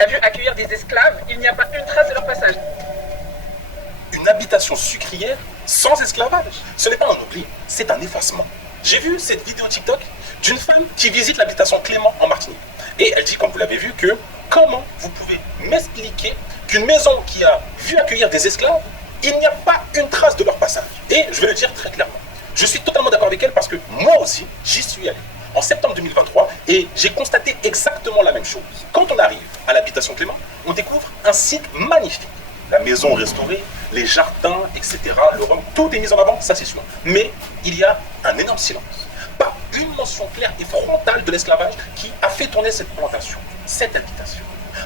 a vu accueillir des esclaves, il n'y a pas une trace de leur passage. Une habitation sucrière sans esclavage. Ce n'est pas un oubli, c'est un effacement. J'ai vu cette vidéo TikTok d'une femme qui visite l'habitation Clément en Martinique. Et elle dit, comme vous l'avez vu, que comment vous pouvez m'expliquer qu'une maison qui a vu accueillir des esclaves, il n'y a pas une trace de leur passage. Et je vais le dire très clairement. Je suis totalement d'accord avec elle parce que moi aussi, j'y suis allé en septembre 2023 et j'ai constaté exactement la même chose. Quand on arrive à l'habitation Clément, on découvre un site magnifique. La maison restaurée, les jardins, etc. Le rhum, tout est mis en avant, ça c'est sûr. Mais il y a un énorme silence. Pas une mention claire et frontale de l'esclavage qui a fait tourner cette plantation, cette habitation.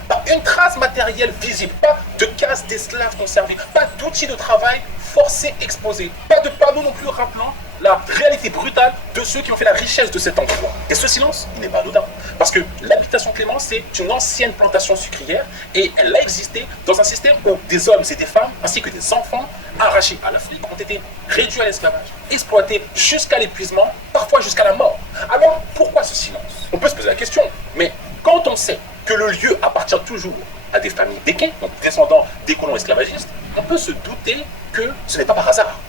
Pas une trace matérielle visible, pas de cases d'esclaves conservées, pas d'outils de travail forcés exposés, pas de panneaux non plus rappelant la réalité brutale de ceux qui ont fait la richesse de cet endroit. Et ce silence, il n'est pas anodin. Parce que l'habitation Clément, c'est une ancienne plantation sucrière et elle a existé dans un système où des hommes et des femmes, ainsi que des enfants, arrachés à l'Afrique, ont été réduits à l'esclavage, exploités jusqu'à l'épuisement, parfois jusqu'à la mort. Alors, pourquoi ce silence? On peut se poser la question, mais quand on sait que le lieu appartient toujours à des familles d'équins, donc descendants des colons esclavagistes, on peut se douter que ce n'est pas par hasard.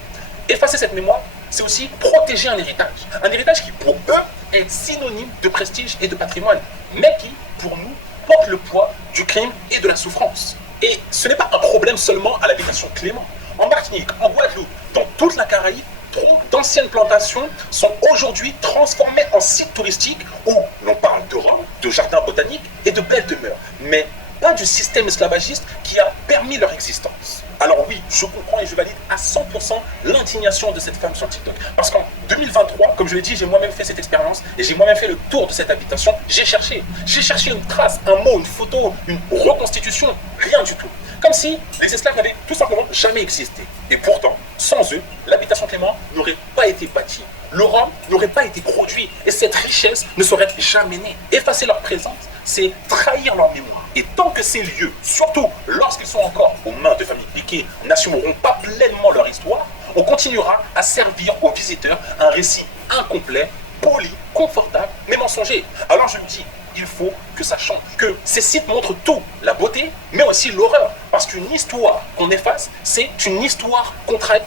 Effacer cette mémoire, c'est aussi protéger un héritage qui pour eux est synonyme de prestige et de patrimoine, mais qui, pour nous, porte le poids du crime et de la souffrance. Et ce n'est pas un problème seulement à l'habitation Clément. En Martinique, en Guadeloupe, dans toute la Caraïbe, trop d'anciennes plantations sont aujourd'hui transformées en sites touristiques où l'on parle de rhum, de jardins botaniques et de belles demeures, mais pas du système esclavagiste qui a permis leur existence. Alors oui, je comprends et je valide à 100% l'indignation de cette femme sur TikTok. Parce qu'en 2023, comme je l'ai dit, j'ai moi-même fait cette expérience et j'ai moi-même fait le tour de cette habitation. J'ai cherché une trace, un mot, une photo, une reconstitution, rien du tout. Comme si les esclaves n'avaient tout simplement jamais existé. Et pourtant, sans eux, l'habitation Clément n'aurait pas été bâtie. Le rhum n'aurait pas été produit et cette richesse ne serait jamais née. Effacer leur présence, c'est trahir leur mémoire. Et tant que ces lieux, surtout lorsqu'ils sont encore aux mains de familles piquées, n'assumeront pas pleinement leur histoire, on continuera à servir aux visiteurs un récit incomplet, poli, confortable, mais mensonger. Alors je me dis, il faut que ça change, que ces sites montrent tout, la beauté, mais aussi l'horreur. Parce qu'une histoire qu'on efface, c'est une histoire qu'on traite